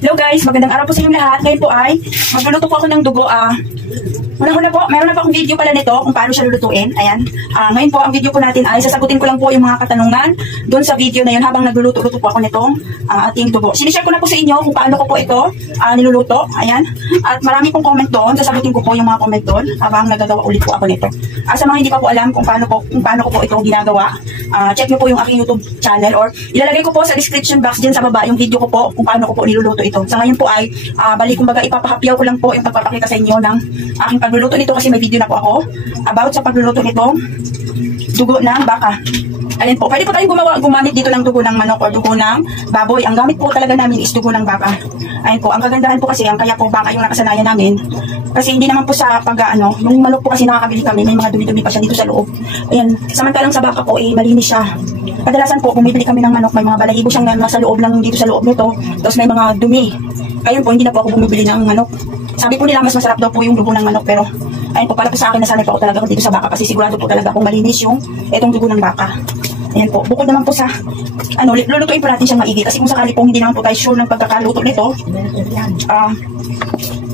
Hello guys, magandang araw po sa inyong lahat. Ngayon po ay magluluto po ako ng dugo. Una-una po, meron na po akong video pala nito kung paano siya lulutuin. Ayan. Ngayon po, ang video po natin ay sasagutin ko lang po yung mga katanungan doon sa video na yun habang nagluluto-luto po ako nitong ating dugo. Sinishare ko na po sa inyo kung paano ko po ito niluluto. Ayan. At marami pong comment doon. Sasagutin ko po yung mga comment doon habang nagagawa ulit po ako nito. Sa mga hindi pa po alam kung paano ko po ito ginagawa, check nyo po yung aking YouTube channel or ilalagay ko po sa description box dyan sa baba yung video ko po kung paano ko po niluluto ito. Sa ngayon po ay kumbaga ipapahapyaw ko lang po yung pagpapakita sa inyo ng aking pagluluto nito kasi may video na po ako about sa pagluluto nitong dugo ng baka. Ayan po, pwede po tayong gumamit dito ng dugo ng manok o dugo ng baboy. Ang gamit po talaga namin is dugo ng baka. Ayan po, ang kagandahan po kasi, kaya po baka yung nakasanayan namin. Kasi hindi naman po sa yung manok po kasi nakakabili kami, may mga dumi-dumi pa siya dito sa loob. Ayan, samantalang sa baka po, malinis siya. Kadalasan po, bumibili kami ng manok, may mga balahibo siyang nasa loob lang dito sa loob nito, tapos may mga dumi. Ayun po, hindi na po ako bumibili ng manok. Sabi po nila, mas masarap daw po yung dugo ng manok, pero ayun po, para po sa akin, nasanay po ako talaga dito sa baka kasi sigurado po talaga kung malinis yung itong dugo ng baka. Ayan po, bukod naman po sa, lulutuin po natin siyang maigi kasi kung sakali po hindi naman po tayo sure ng pagkakaluto nito,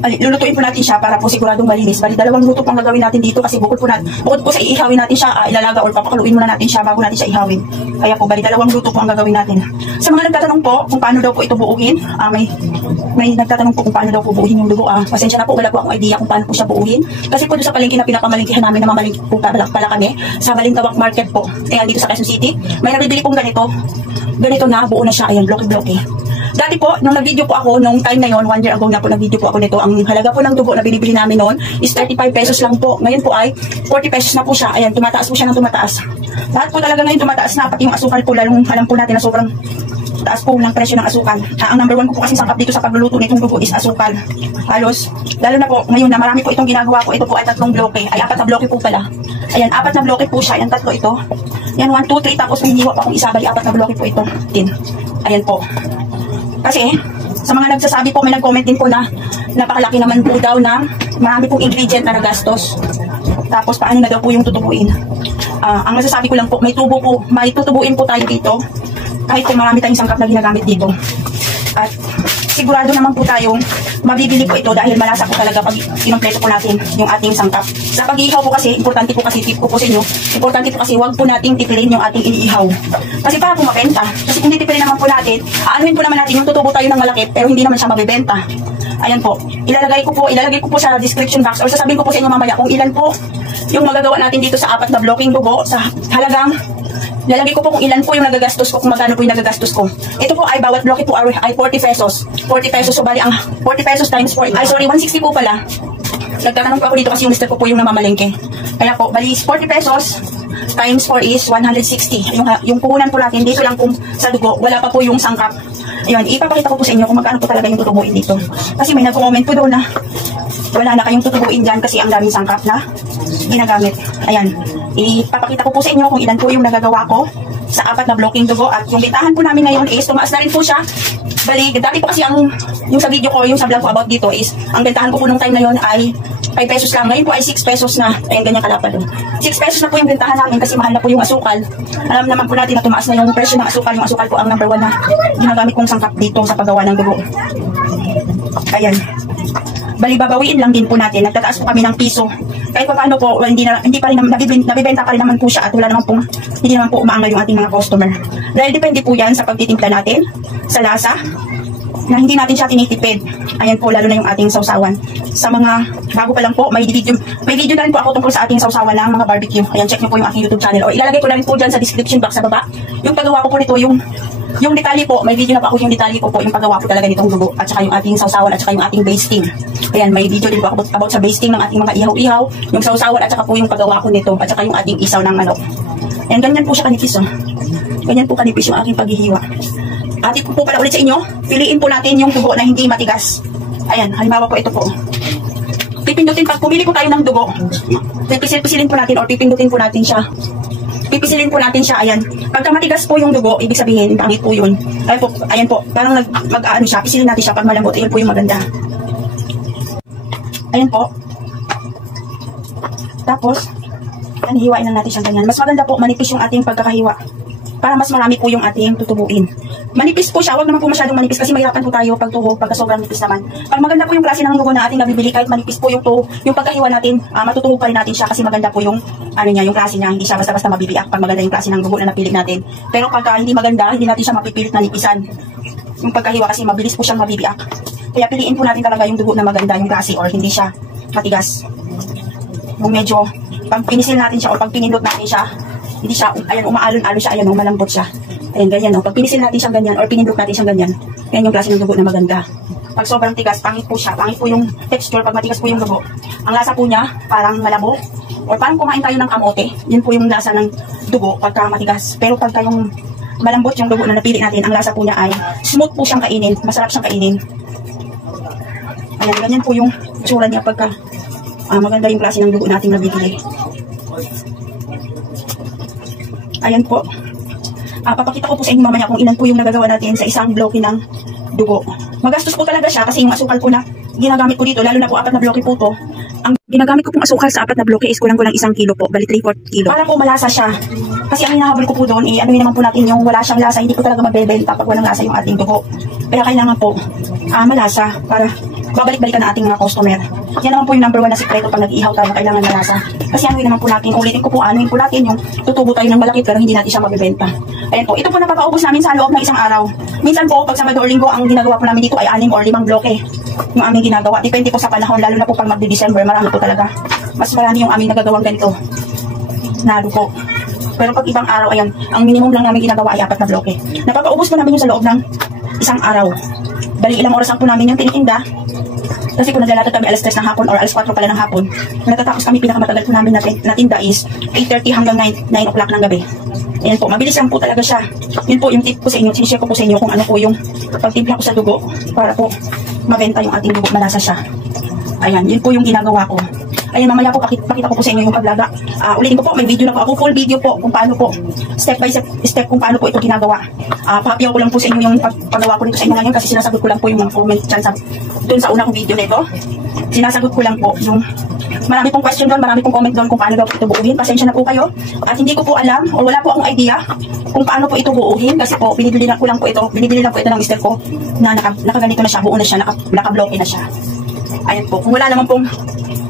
lulutuin po natin siya para po siguradong malinis. Bali, dalawang luto pang gagawin natin dito kasi bukod po sa iihawin natin siya, ilalaga or papakaluin muna natin siya bago natin siya ihawin. Kaya po, bali, dalawang luto po ang gagawin natin. Sa mga nagtatanong po kung paano daw po ito buuhin, may nagtatanong po kung paano daw po buuhin yung dugo. Pasensya na po, wala po akong idea kung paano po siya buuhin. Kasi po doon sa palengke na pinakamalingkihan namin, na mamalingki po pala kami, sa Balintawak Market po. Kaya dito sa Quezon City, may nabibili pong ganito na, buo na siya, ayan, blocky-blocky. Dati po, nung nag-video po ako, nung time na yon, 1 year ago na po nag-video po ako nito, ang halaga po ng dugo na binibili namin noon is 35 pesos lang po. Ngayon po ay 40 pesos na po siya. Ayan, tumataas po siya ng tumataas. Lahat po talaga ngayon tumataas na, pati yung asukal po, lalong alam po natin na sobrang taas po ng presyo ng asukal. Ang number 1 ko po kasi sangkap dito sa pagluluto nitong dugo is asukal. Halos, lalo na po ngayon na marami po itong ginagawa ko, ito po ay 3 bloke, ay 4 na bloke po pala. Ayan, 4 na bloke po siya, ayan, 3 ito. Yan, 1, 2, 3, tapos may hiniwa pa akong isa, bali 4 na bloke po ito. 10. Ayan po. Kasi, sa mga nagsasabi po, may nag-comment din po na napakalaki naman po daw na marami pong ingredient na nagastos. Tapos, paano na daw po yung tutubuin? Ang masasabi ko lang po, may tutubuin po tayo dito. Kahit po marami tayong sangkap na ginagamit dito. At sigurado naman po tayong mabibili po ito dahil malasa po talaga pag kinumpleto po natin yung ating sangkap. Sa pag-iihaw po kasi, importante po kasi, tip ko po sa inyo, importante po kasi huwag po nating tipirin yung ating iniihaw. Kasi para po mabenta. Kasi kung titipirin naman po natin, aanuhin po naman natin yung tutubo tayo ng malaki pero hindi naman siya mabibenta. Ayan po. Ilalagay ko po sa description box or sasabihin ko po sa inyo mamaya kung ilan po yung magagawa natin dito sa 4 na blocking dugo sa halagang lalagay ko po kung ilan po yung nagagastos ko, kung magkano po yung nagagastos ko. Ito po ay bawat bloke po ay 40 pesos. 40 pesos, so bali ang 40 pesos times 40, 160 po pala. Nagtatanong po ako dito kasi yung mister ko po yung namamalengke. Kaya po, bali 40 pesos times 4 is 160. Yung puhunan po natin dito lang po sa dugo, wala pa po yung sangkap. Ayun, ipapakita ko po sa inyo kung magkano po talaga yung tutubuin dito. Kasi may nag-comment po doon na wala na kayong tutubuin dyan kasi ang daming sangkap na ginagamit. Ayan, ipapakita ko po sa inyo kung ilan po yung nagagawa ko sa 4 na blocking dugo. At yung bintahan po namin ngayon is tumaas na rin po siya. Bali, dati po kasi yung sa video ko, yung sa vlog ko about dito is, ang bintahan ko po nung time na yon ay 5 pesos lang. Ngayon po ay 6 pesos na. Ayan, ganyan kalapad. 6 pesos na po yung bintahan namin kasi mahal na po yung asukal. Alam naman po natin na tumaas na yung presyo ng asukal. Yung asukal po ang number 1 na ginagamit kong sangkap dito sa paggawa ng dugo. Ayan. Bali, babawiin lang din po natin. Nagtataas po kami ng piso. Kahit pa paano po, hindi pa rin nabibenta pa rin naman po siya at wala naman po, hindi naman po umaangal yung ating mga customer. Dahil depende po yan sa pagtitimpla natin, sa lasa, na hindi natin siya tinitipid. Ayan po, lalo na yung ating sausawan. Sa mga bago pa lang po, may video na rin po ako tungkol sa ating sausawan ng mga barbecue. Ayan, check nyo po yung aking YouTube channel. O ilalagay ko na rin po dyan sa description box sa baba. Yung paggawa ko po nito, yung detalye po, may video na pa ako yung detalye ko po, yung paggawa ko talaga nitong dugo, at saka yung ating sausawan, at saka yung ating basting. Ayan, may video din po ako about sa basting ng ating mga ihaw-ihaw, yung sausawan, at saka po yung paggawa ko nito, at saka yung ating isaw ng manok. Ayan, ganyan po siya kanipis, oh. Ganyan po kanipis yung aking paghihiwa. At ito po pala ulit sa inyo, piliin po natin yung dugo na hindi matigas. Ayan, halimbawa po ito po. Pipindutin, pag pumili po tayo ng dugo, pipisilin po natin, or pipindutin po natin siya. Pipisilin po natin siya, ayan. Pagka matigas po yung dugo, ibig sabihin, pangit po yun. Ayan po, parang mag-ano siya, pisilin natin siya pag malambot, ayan po yung maganda. Ayan po. Tapos, hiwain lang natin siya ganyan. Mas maganda po, manipis yung ating pagkakahiwa. para mas marami po yung ating tutubuin. Manipis po siya, wag naman po masyadong manipis kasi mahirapan po tayo pag tuho, pagka sobrang nipis naman. Pag maganda po yung klase ng dugo na ating nabibili, kahit manipis po yung tuho, yung pagkahiwa natin, matutuho pa rin natin siya kasi maganda po yung ano niya, yung klase niya, hindi siya basta-basta mabibiyak pag maganda yung klase ng dugo na napili natin. Pero pagka hindi maganda, hindi natin siya mapipilit na nipisan. Yung pagkahiwa kasi mabilis po siyang mabibiyak. Kaya piliin po natin talaga yung dugo na maganda yung klase or hindi siya matigas. Yung medyo, pag pinisil natin siya o pag pinindot natin siya, hindi siya, ayan, umaalon-alon siya, ayan, malambot siya. Ayan, ganyan, no. Pag pinisil natin siyang ganyan, or pinindot natin siyang ganyan, yan yung klase ng dugo na maganda. Pag sobrang tigas, pangit po siya. Pangit po yung texture, pag matigas po yung dugo. Ang lasa po niya, parang malabo, or parang kumain tayo ng kamote. Yun po yung lasa ng dugo, pagka matigas. Pero pagka yung malambot yung dugo na napili natin, ang lasa po niya ay smooth po siyang kainin, masarap siyang kainin. Ayan, ganyan po yung tsura niya pagka maganda yung klase ng dugo natin nabibili. Ayan po. Papakita ko po sa inyo mamaya kung ilan po yung nagagawa natin sa isang bloke ng dugo. Magastos po talaga siya kasi yung asukal po na ginagamit ko dito, lalo na po 4 na bloke po to. Ang ginagamit ko pong asukal sa 4 na bloke is kulang-kulang 1 kilo po, bali 3/4 kilo. Para po malasa siya. Kasi ang hinahabol ko po doon, ano naman po natin yung wala siyang lasa, hindi po talaga magbebenta pag walang lasa yung ating dugo. Kaya kailangan po malasa para babalik-balikan na ating mga customer. Yan naman po yung number 1 na sikreto pag nag-iihaw tayo, kailangan malasa. Kasi naman po natin, ulitin ko po, anuin po natin yung tutubo tayo ng malaki pero hindi natin siya mabibenta. Ayan po, ito po napapaubos namin sa loob ng isang araw. Minsan po, pag Sabado o Linggo, ang ginagawa po namin dito ay 6 or 5 bloke yung aming ginagawa. Depende po sa panahon, lalo na po pag magdi-December, marami po talaga. Mas marami yung aming nagagawang ganito na dugo. Pero pag ibang araw, ayan, ang minimum lang namin ginagawa ay 4 na bloke. Napapaubos po namin yung sa loob ng isang araw. Bali, ilang oras lang po namin yung tinitinda. Kasi kung naglalatag kami alas 3 ng hapon or alas 4 pala ng hapon, natatapos kami, pinakamatagal po namin natinda is 8:30 hanggang 9 o'clock ng gabi. Ayan po, mabilis lang po talaga siya. Yun po yung tip ko sa inyo, sinishare ko po sa inyo kung ano po yung pagtimpla ko sa dugo para po mabenta yung ating dugo, malasa siya. Ayan, yun po yung ginagawa ko. Ayan, mamaya po pakita ko po sa inyo yung paglaga. Ulitin ko po, may video na po ako, full video po kung paano po, step by step kung paano po ito ginagawa. Pahapiyaw ko lang po sa inyo yung paggawa ko nito sa inyo ngayon kasi sinasagot ko lang po yung mga comment dyan doon sa una kong video nito. Sinasagot ko lang po yung marami pong question doon, marami pong comment doon kung paano daw ito buuhin. Pasensya na po kayo. At hindi ko po alam o wala po akong idea kung paano po ito buuhin kasi po binibili lang po ito ng mister ko na nakaganito na siya, buo na siya, nakabloke na siya. Ayan po, kung wala naman pong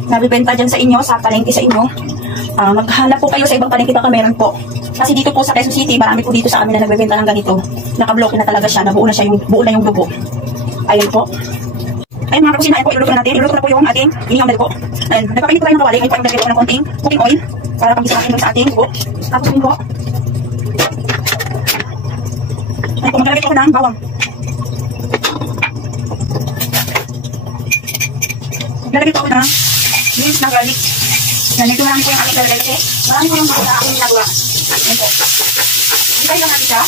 nabibenta dyan sa inyo, sa palengke sa inyo, maghanap po kayo sa ibang palengke baka meron po. Kasi dito po sa Quezon City, marami po dito sa amin na nagbebenta ng ganito. Nakabloke na talaga siya, buo na yung dugo. Ayan po. Ayun mga kakusina, ayun po, iluluto na natin. Iluluto na po yung ating inihaw na dugo. Ayun, nagpapainit po tayo ng kawali. Ayun po, naglalagay po ng konting cooking oil para pag-isa natin sa ating dugo. Tapos yun po. Ayun po, maglalagay po ng bawang. Maglalagay po ako ng greens na garlic. Yan, ito lang po yung aking lalagay kasi marami po yung mga aking ginagawa. Ayun po. Ibigay lang natin siya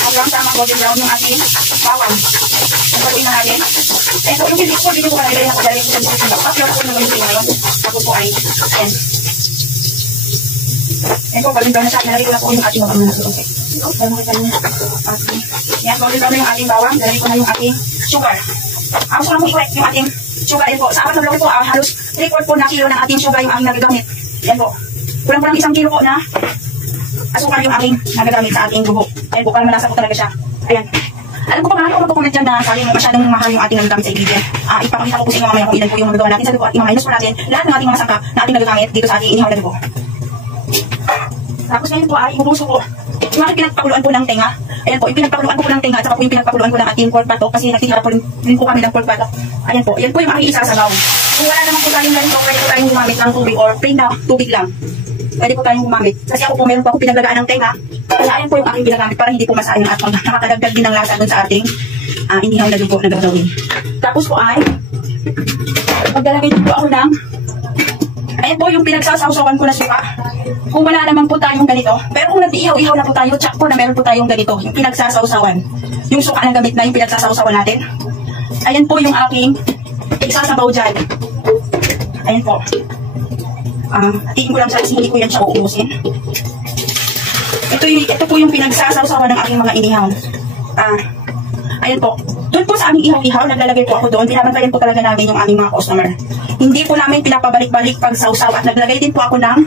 hanggang sa mag-golden brown yung ating bawang. Pagpaluin na natin. Eh, so yung video ko pa nalagay na padalay ko sa description box. Upload ko naman yung ngayon. Ako po ay, ayan. Ayan po, golden brown na siya. Nalagay ko na po yung ating bawang na natin. Ayan, makita niyo. Ayan, golden brown na yung ating bawang. Nalagay ko na yung ating sugar. Gusto lang po i-correct yung ating sugar. Ayan po, sa 4 na bloke po, halos 3/4 po na kilo ng ating sugar yung aking nagagamit. Ayan po. Kulang-kulang 1 kilo po na asukal yung aking nagagamit sa ating dugo. Ayan po, para malasa po talaga siya. Ayan. Alam ko pa marami ko magko-comment dyan na sabi mo masyadong mahal yung ating nagagamit sa ingredient. Ipapakita ko po sa inyo mamaya kung ilan po yung magagawa natin sa dugo at i-minus po natin lahat ng ating mga sangka na ating nagagamit dito sa ating inihaw na dugo. Tapos ngayon po ay ibubuso ko yung aking pinagpakuluan po ng tenga. Ayan po, yung pinagpakuluan ko po ng tenga at saka po yung pinagpakuluan ko ng ating pork pato kasi nagtitira po rin po kami ng pork pato. Ayan po, yan po yung aking isasabaw. Kung wala naman po tayong ganito, pwede po tayong gumamit ng tubig or plain na tubig lang. Pwede po tayong gumamit. Kasi ako po meron po ako pinaglagaan ng tenga. Kaya ayan po yung aking ginagamit para hindi po masayang at nakakadagdag din ng lasa dun sa ating inihaw na dugo na gagawin. Tapos po ay maglalagay din po ako ng ayan po yung pinagsasawsawan ko na suka. Kung wala naman po tayong ganito. Pero kung nag-ihaw-ihaw na po tayo, tsak po na meron po tayong ganito. Yung pinagsasawsawan. Yung suka na gamit na yung pinagsasawsawan natin. Ayan po yung aking isasabaw dyan. Ayan po. Tingin ko lang sa hindi ko yan siya uubusin. Ito po yung pinagsasawsawan ng aking mga inihaw. Ayan po. Doon po sa aming ihaw-ihaw, naglalagay po ako doon. Binabantayan po talaga namin yung aming mga customer. Hindi po namin pinapabalik-balik pag sausaw at naglagay din po ako ng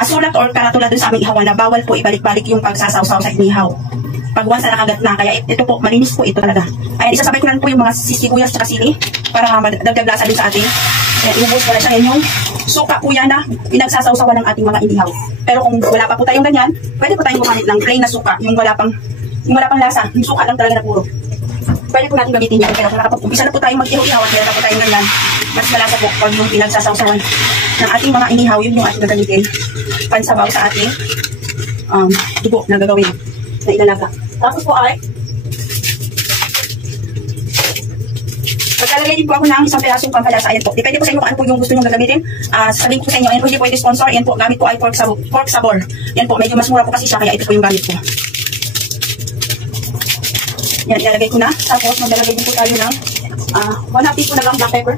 sulat or karatula dun sa aming ihawan na bawal po ibalik-balik yung pagsasawsaw sa inihaw. Pag once na nakagat na, kaya ito po, malinis po ito talaga. Ayan, isasabay ko lang po yung mga sibuyas at sili para dagdag lasa din sa atin. Ayan, ibubuhos ko na siya. Yung suka po yan na pinagsasawsawan ng ating mga inihaw. Pero kung wala pa po tayong ganyan, pwede po tayong gumamit ng plain na suka, yung wala pang lasa, yung suka lang talaga na puro. Pwede po natin gamitin yan. Pero kung nakapag-umpisa na po tayong mag-ihaw-ihaw at meron na po tayong ganyan, mas malasa po pag yung pinagsasawsawan ng ating mga inihaw, yun yung ating gagamitin pansabaw sa ating dugo na gagawin na ilalaga. Tapos po ay maglalagay din po ako ng isang pirasong pampalasa. Ayan po. Depende po sa inyo kung ano po yung gusto nyo gagamitin. Sabihin ko sa inyo, ayan po, hindi po ito sponsor. Ayan po, gamit po ay pork sabor. Ayan po, medyo mas mura po kasi siya, kaya ito po yung gamit ko. Yan, ilalagay ko na. Tapos maglalagay din po tayo ng 1/2 teaspoon na lang black pepper.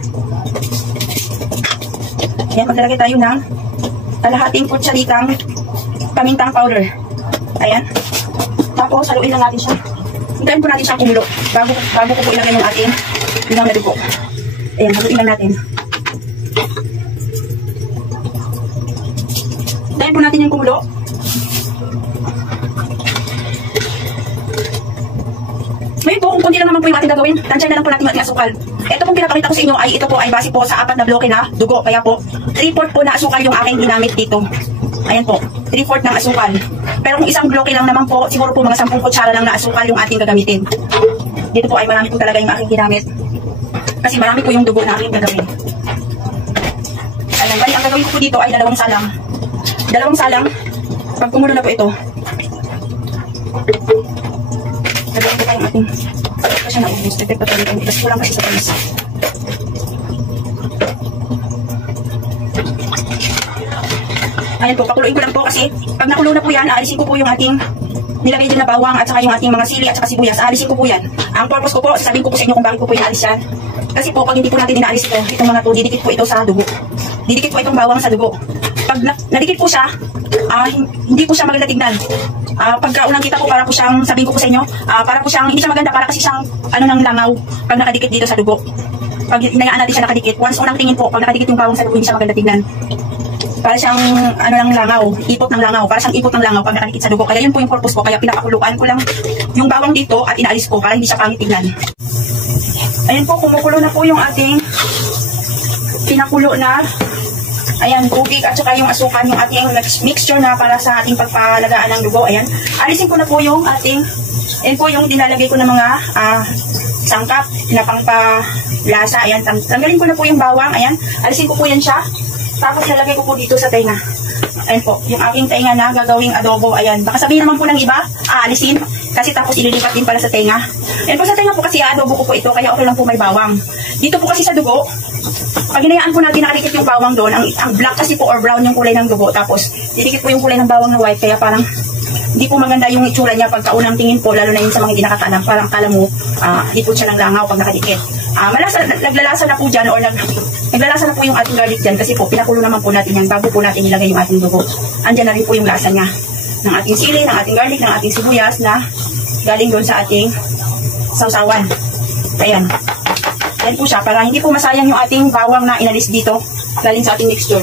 Ayan, maglalagay tayo ng kalahating kutsalitang pamintang powder. Ayan. Tapos, haluin lang natin siya. Hintayin po natin siyang kumulo. Bago ko po ilagay yung ating inihaw na dugo. Ayan, haluin lang natin. Hintayin po natin yung kumulo. Ngayon po, kung kunti lang naman po yung ating gagawin, tansyahin na lang po natin yung ating asukal. Ito pong pinapakita ko sa inyo ay ito po ay base po sa 4 na bloke na dugo. Kaya po, 3/4 po na asukal yung aking ginamit dito. Ayan po, 3/4 ng asukal. Pero kung isang bloke lang naman po, siguro po mga 10 kutsara lang na asukal yung ating gagamitin. Dito po ay marami po talaga yung aking ginamit. Kasi marami po yung dugo na aking gagawin. Alam, bali, ang gagawin ko po dito ay 2 salang. 2 salang, pag kumulo na po ito, gagawin ko tayong ating kasi na ubus. Tepek pa tayo ito. Tapos kulang kasi sa panis. Ayan po, pakuluin ko lang po kasi pag nakulo na po yan, aalisin ko po yung ating nilagay din na bawang at saka yung ating mga sili at saka sibuyas. Aalisin ko po yan. Ang purpose ko po, sasabihin ko po sa inyo kung bakit ko po inaalis yan. Kasi po, pag hindi po natin inaalis ito, itong mga to, didikit po ito sa dugo. Didikit po itong bawang sa dugo. Pag nadikit po siya, hindi po siya maganda tignan. Pagka unang kita po, para po siyang, sabihin ko po sa inyo, para po siyang, hindi siya maganda, para kasi siyang, ng langaw, pag nakadikit dito sa dugo. Pag inayaan natin siya nakadikit, once unang tingin po, pag nakadikit yung bawang sa dugo, hindi siya maganda tignan. Para siyang, ng langaw, ipot ng langaw, para siyang ipot ng langaw pag nakadikit sa dugo. Kaya yun po yung purpose ko, kaya pinapakuluan ko lang yung bawang dito at inaalis ko, para hindi siya pangit tignan. Ayan po, kumukulo na po yung ating pinakulo na ayan, tubig at saka yung asukan, yung ating mixture na para sa ating pagpalagaan ng dugo. Ayan, alisin ko na po yung ating, ayan po yung dinalagay ko ng mga sangkap na pangpalasa. Ayan, tanggalin ko na po yung bawang. Ayan, alisin ko po yan siya. Tapos nalagay ko po dito sa tenga. Ayan po, yung aking tenga na gagawing adobo. Ayan, baka sabihin naman po ng iba, aalisin. Kasi tapos ililipat din pala sa tenga. Ayan po, sa tenga po kasi adobo ko po ito, kaya okay lang po may bawang. Dito po kasi sa dugo, pag hinayaan po natin nakadikit yung bawang doon, ang black kasi po or brown yung kulay ng dugo, tapos didikit po yung kulay ng bawang na white, kaya parang hindi po maganda yung itsura niya pagka unang tingin po, lalo na yun sa mga hindi nakakalam, parang kala mo, di po siya ng langaw pag nakadikit. Naglalasa na po dyan, or naglalasa na po yung ating garlic dyan, kasi po pinakulo naman po natin yan bago po natin ilagay yung ating dugo. Andyan na rin po yung lasa niya, ng ating sili, ng ating garlic, ng ating sibuyas na galing doon sa ating sausawan. Ayan. Ayan po siya, para hindi po masayang yung ating bawang na inalis dito, galing sa ating mixture.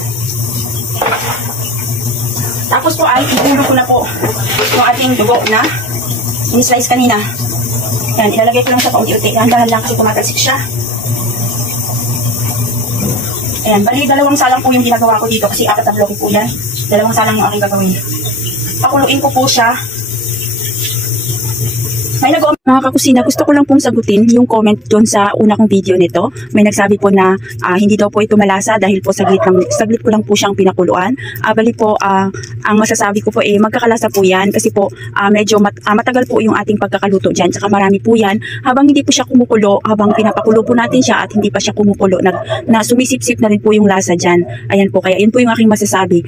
Tapos po ay ibulo ko na po yung ating dugo na in-slice kanina. Ayan, ilalagay ko lang sa paunti-unti. Dahan-dahan lang kasi tumatalsik siya. Ayan, bali 2 salang po yung ginagawa ko dito kasi 4 na bloke po yan. 2 salang yung aking gagawin. Pakuluin ko po siya. May mga kakusina, gusto ko lang pong sagutin yung comment doon sa una kong video nito. May nagsabi po na hindi daw po ito malasa dahil po saglit ko lang po siyang pinakuluan. Bali po, ang masasabi ko po magkakalasa po yan kasi po medyo matagal po yung ating pagkakaluto dyan. Saka marami po yan. Habang hindi po siya kumukulo, habang pinapakulo po natin siya at hindi pa siya kumukulo, na sumisip-sip na rin po yung lasa dyan. Ayan po, kaya yun po yung aking masasabi.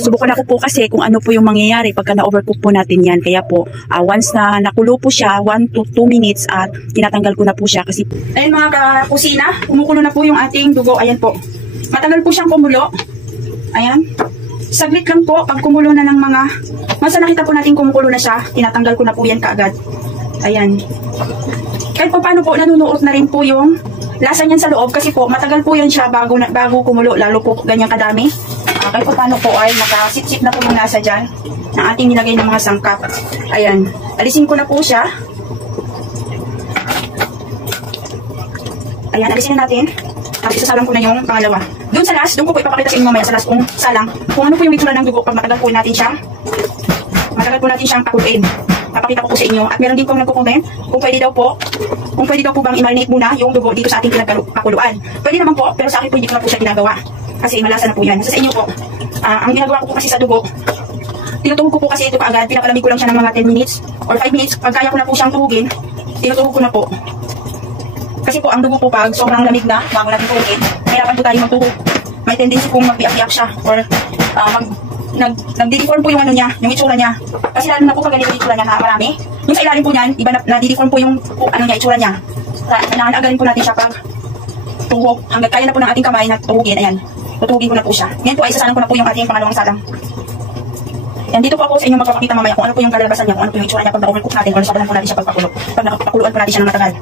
Subukan ako po kasi kung ano po yung mangyayari pagka na-overcook po natin yan. Kaya po, once na nakulo po siya, 1 to 2 minutes at tinatanggal ko na po siya kasi ayun mga kakusina, kumukulo na po yung ating dugo. Ayan po, matagal po siyang kumulo. Ayan, saglit lang po. Pag kumulo na ng mga masa nakita po natin kumukulo na siya, tinatanggal ko na po yan kaagad. Ayan, kahit po paano po nanunuot na rin po yung lasa niyan sa loob kasi po matagal po yan siya bago kumulo, lalo po ganyan kadami. Kahit pa paano po ay nakasip-sip na po yung nasa dyan na ating nilagay ng mga sangkap. Ayan. Alisin ko na po siya. Ayan, alisin na natin. Tapos isasalang ko na yung pangalawa. Doon sa last, doon ko po ipapakita sa inyo mamaya sa last kung salang. Kung ano po yung itsura ng dugo pag matagal po natin siya. Matagal po natin siyang pakuluin. Papakita ko po sa inyo. At meron din po nagko-comment kung pwede daw po bang i-marinate muna yung dugo dito sa ating pinagpakuluan. Pwede naman po, pero sa akin po hindi ko na po siya ginagawa. Kasi malasa na po yan. Sa inyo po, ang ginagawa ko po kasi sa dugo, tinutuhog ko po kasi ito kaagad. Pinapalamig ko lang siya ng mga 10 minutes or 5 minutes. Pag kaya ko na po siyang tuhugin, tinutuhog ko na po. Kasi po, ang dugo po pag sobrang lamig na, bago natin tuhugin, mahirapan po tayo magtuhog. May tendency pong magbiyak-biyak siya or nag-deform po yung ano niya, yung itsura niya. Kasi lalo na po pag ganito yung itsura niya na marami. Yung sa ilalim po niyan, iba na deform po yung ano niya, itsura niya. Kailangan agarin po natin siya pag tuhog. Hanggang kaya na po ng ating kamay na tuhugin. Ayan, tutuhugin ko na po siya. Ngayon po ay sasalang ko na po yung ating pangalawang salang. Yan, dito po ako sa inyo magpapakita mamaya kung ano po yung kalalabasan niya, kung ano po yung itsura niya pag na-overcook natin or sobrahan po natin siya pagpakulo. Pag nakapakuluan po natin siya ng matagal.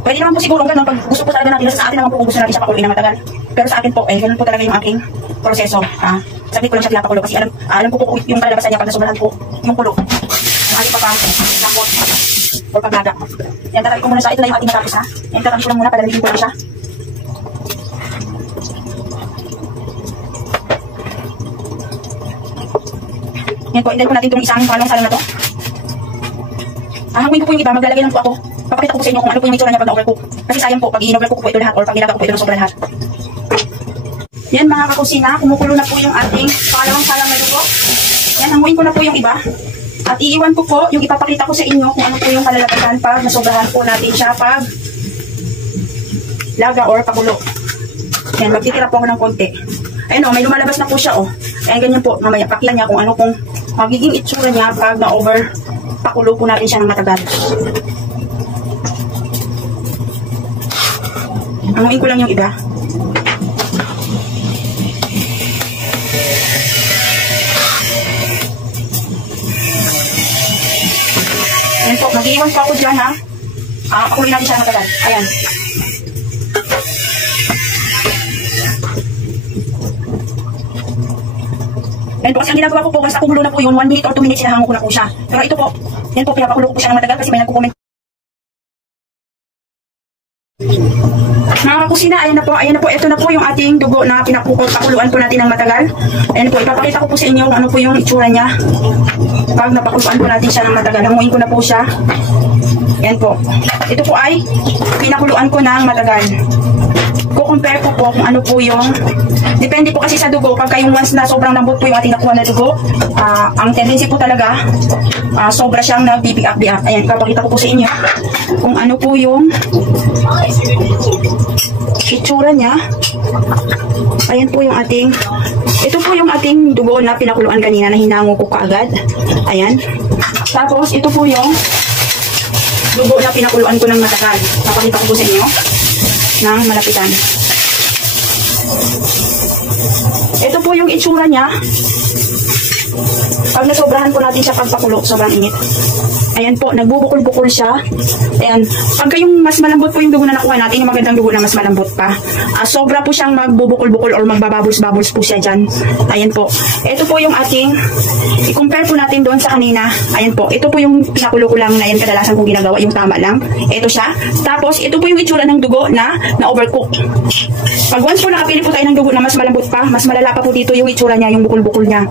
Pwede naman po siguro ganun pag gusto po talaga natin, sa atin naman po kung gusto natin siya pakuluin ng matagal. Pero sa akin po, ganun po talaga yung aking proseso. Saglit ko lang siya pinapakulo kasi alam ko po yung kalalabasan niya pag nasobrahan po yung kulo. Yung ating papangkot or paglaga. Yan, tatapin ko muna siya. Ito na yung ating natapos ha. Yan, tatapin ko lang muna, palamigin ko lang siya. Yan po, inday ko natin itong isang pangalawang salang na to. Hanguin ko po yung iba, maglalagay lang po ako. Papakita ko po sa inyo kung ano po yung itsura niya pag na-overcook. Kasi sayang po, pag i-overcook ko po ito lahat or pag nilaga ko po ito ng sobra lahat. Yan mga kakusina, kumukulo na po yung ating pangalawang salang na dugo. Yan, hanguin ko na po yung iba. At iiwan ko po yung ipapakita ko sa inyo kung ano po yung kalalabasan pag nasobrahan po natin siya pag laga or pakulo. Yan, magtitira po ako ng konti. Ayan o, may lumalabas na po siya o. Ayan, ganyan po, mamaya pakita niya kung ano pong magiging itsura niya pag na-over pakulo po natin siya ng matagal. Hanguin ko lang yung iba. Ayan po, mag-iiwan pa ako dyan ha. Pakuloy natin siya ng matagal. Ayan. Ayan po, kasi ang ginagawa ko po, once nakumulo na po yun, 1 minute or 2 minutes, sinahango ko na po siya. Pero ito po, yan po, pinapakulo ko po siya ng matagal kasi may nagko-comment. Mga kakusina, ayan na po, ito na po yung ating dugo na pinapakuluan po natin ng matagal. Ayan po, ipapakita ko po sa inyo kung ano po yung itsura niya pag napakuluan po natin siya ng matagal. Hanguin ko na po siya. Ayan po, ito po ay pinakuluan ko ng matagal. Kukompare ko po kung ano po yung, depende po kasi sa dugo, pagka yung once na sobrang lambot po yung ating nakuha na dugo, ang tendency po talaga, sobra siyang nagbibiak-biak. Ayan, ipapakita ko po sa inyo kung ano po yung itsura niya. Ayan po yung ating, ito po yung ating dugo na pinakuluan kanina na hinango ko kaagad. Ayan. Tapos, ito po yung dugo na pinakuluan ko ng matagal. Papakita ko po sa inyo ng malapitan. Ito po yung itsura niya pag nasobrahan po natin siya pagpakulo, sobrang init. Ayan po, nagbubukol-bukol siya. Ayan, pagka yung mas malambot po yung dugo na nakuha natin, yung magandang dugo na mas malambot pa, sobra po siyang magbubukol-bukol or magbabubbles-bubbles po siya dyan. Ayan po, ito po yung ating i-compare po natin doon sa kanina. Ayan po, ito po yung pinakulo ko lang na yan kadalasan kong ginagawa, yung tama lang. Ito siya. Tapos, ito po yung itsura ng dugo na overcook. Pag once po nakapili po tayo ng dugo na mas malambot pa, mas malala pa po dito yung itsura niya, yung bukol-bukol niya.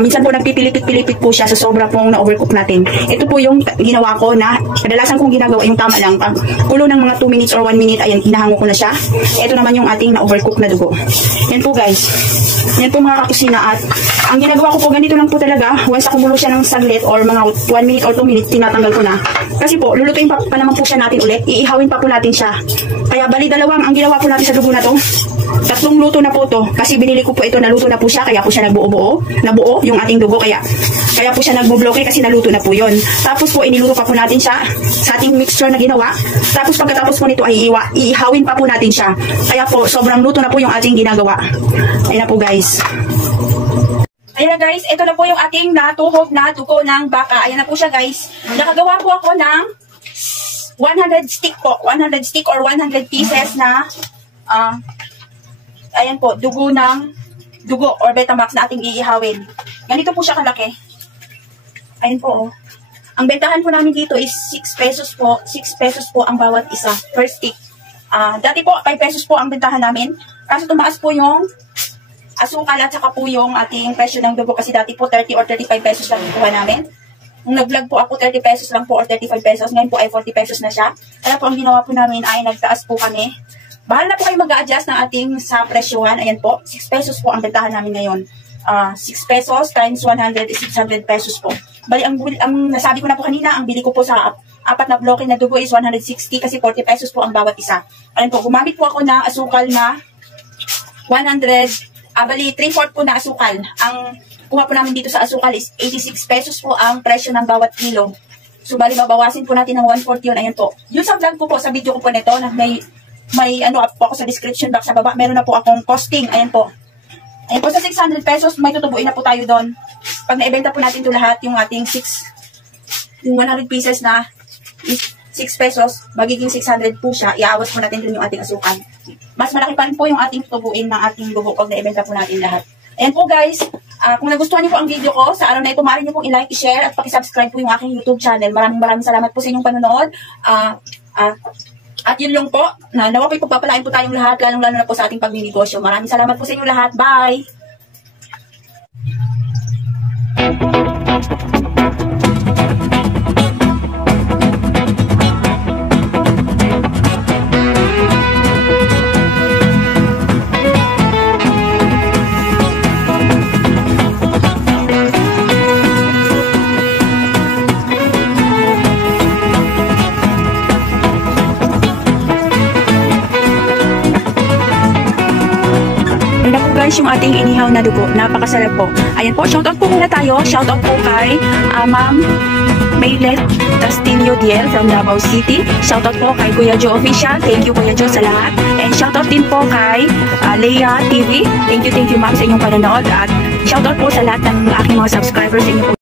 Minsan po nagpipilipit-pilipit po siya sa sobra pong na-overcook natin. Ito po yung ginawa ko na kadalasan kong ginagawa yung tama lang. Pag kulo ng mga 2 minutes or 1 minute, ayan, hinahango ko na siya. Ito naman yung ating na-overcook na dugo. Yan po guys. Yan po mga kakusina. At ang ginagawa ko po, ganito lang po talaga. Once kumulo siya ng saglit or mga 1 minute or 2 minutes, tinatanggal ko na. Kasi po, lulutuin pa naman po siya natin ulit. Iihawin pa po natin siya. Kaya bali dalawang ang ginawa po natin sa dugo na to. 3 luto na po to. Kasi binili ko po ito, naluto na po siya. Kaya po siya nagbuo-buo. Nabuo yung ating dugo. Kaya po siya nagbubloke kasi naluto na po yun. Tapos po, iniluto pa po natin siya sa ating mixture na ginawa. Tapos pagkatapos po nito ay iihawin pa po natin siya. Kaya po, sobrang luto na po yung ating ginagawa. Ayan na po guys. Ayan na guys, ito na po yung ating natuhog na dugo ng baka. Ayan na po siya guys. Nakagawa po ako ng 100 stick po. 100 stick or 100 pieces na ayan po, dugo or Betamax na ating iihawin. Ganito po siya kalaki. Ayan po, oh. Ang bentahan po namin dito is 6 pesos po. 6 pesos po ang bawat isa per stick. Dati po, 5 pesos po ang bentahan namin. Kaso tumaas po yung asukal at saka po yung ating presyo ng dugo. Kasi dati po 30 or 35 pesos lang kuha namin. Nung nag-vlog po ako, 30 pesos lang po or 35 pesos. Ngayon po ay 40 pesos na siya. Kaya po ang ginawa po namin ay nagtaas po kami. Bahala po kayo mag-a-adjust ng ating sa presyohan. Ayan po, 6 pesos po ang bentahan namin ngayon. 6 pesos times 100 is 600 pesos po. Bali, ang nasabi ko na po kanina, ang bili ko po sa apat na bloke na dugo is 160 kasi 40 pesos po ang bawat isa. Ayan po, gumamit po ako na asukal na 100, bali 3/4 po na asukal. Ang kuha po namin dito sa asukal is 86 pesos po ang presyo ng bawat kilo. So, bali, babawasin po natin ng 1/4 yun. Ayan po. Yun sa vlog ko po, sa video ko po nito, na may ano po ako sa description box sa baba. Meron na po akong costing. Ayan po. Ayan po, sa 600 pesos, may tutubuin na po tayo doon. Pag naibenta po natin ito lahat, yung ating 100 pieces na 6 pesos, magiging 600 po siya. Iaawat po natin doon yung ating asukal. Mas malaki pa rin po yung ating tubuin ng ating dugo pag naibenta po natin lahat. Ayan po guys, kung nagustuhan niyo po ang video ko, sa araw na ito, maaari niyo pong i-like, i-share, at pakisubscribe po yung aking YouTube channel. Maraming salamat po sa inyong panonood. At yun lang po, nawa po'y pagpapalain po tayong lahat, lalong-lalo na po sa ating pagninegosyo. Maraming salamat po sa inyong lahat. Bye! Yung ating inihaw na dugo, napakasarap po. Ayan po, shoutout po muna tayo. Shoutout po kay Ma'am Maylet Castillo Diel from Davao City. Shoutout po kay Kuya Joe Official. Thank you Kuya Joe sa lahat. And shoutout din po kay Leia TV. Thank you ma'am sa inyong panonood. At shoutout po sa lahat ng aking mga subscribers sa inyo po.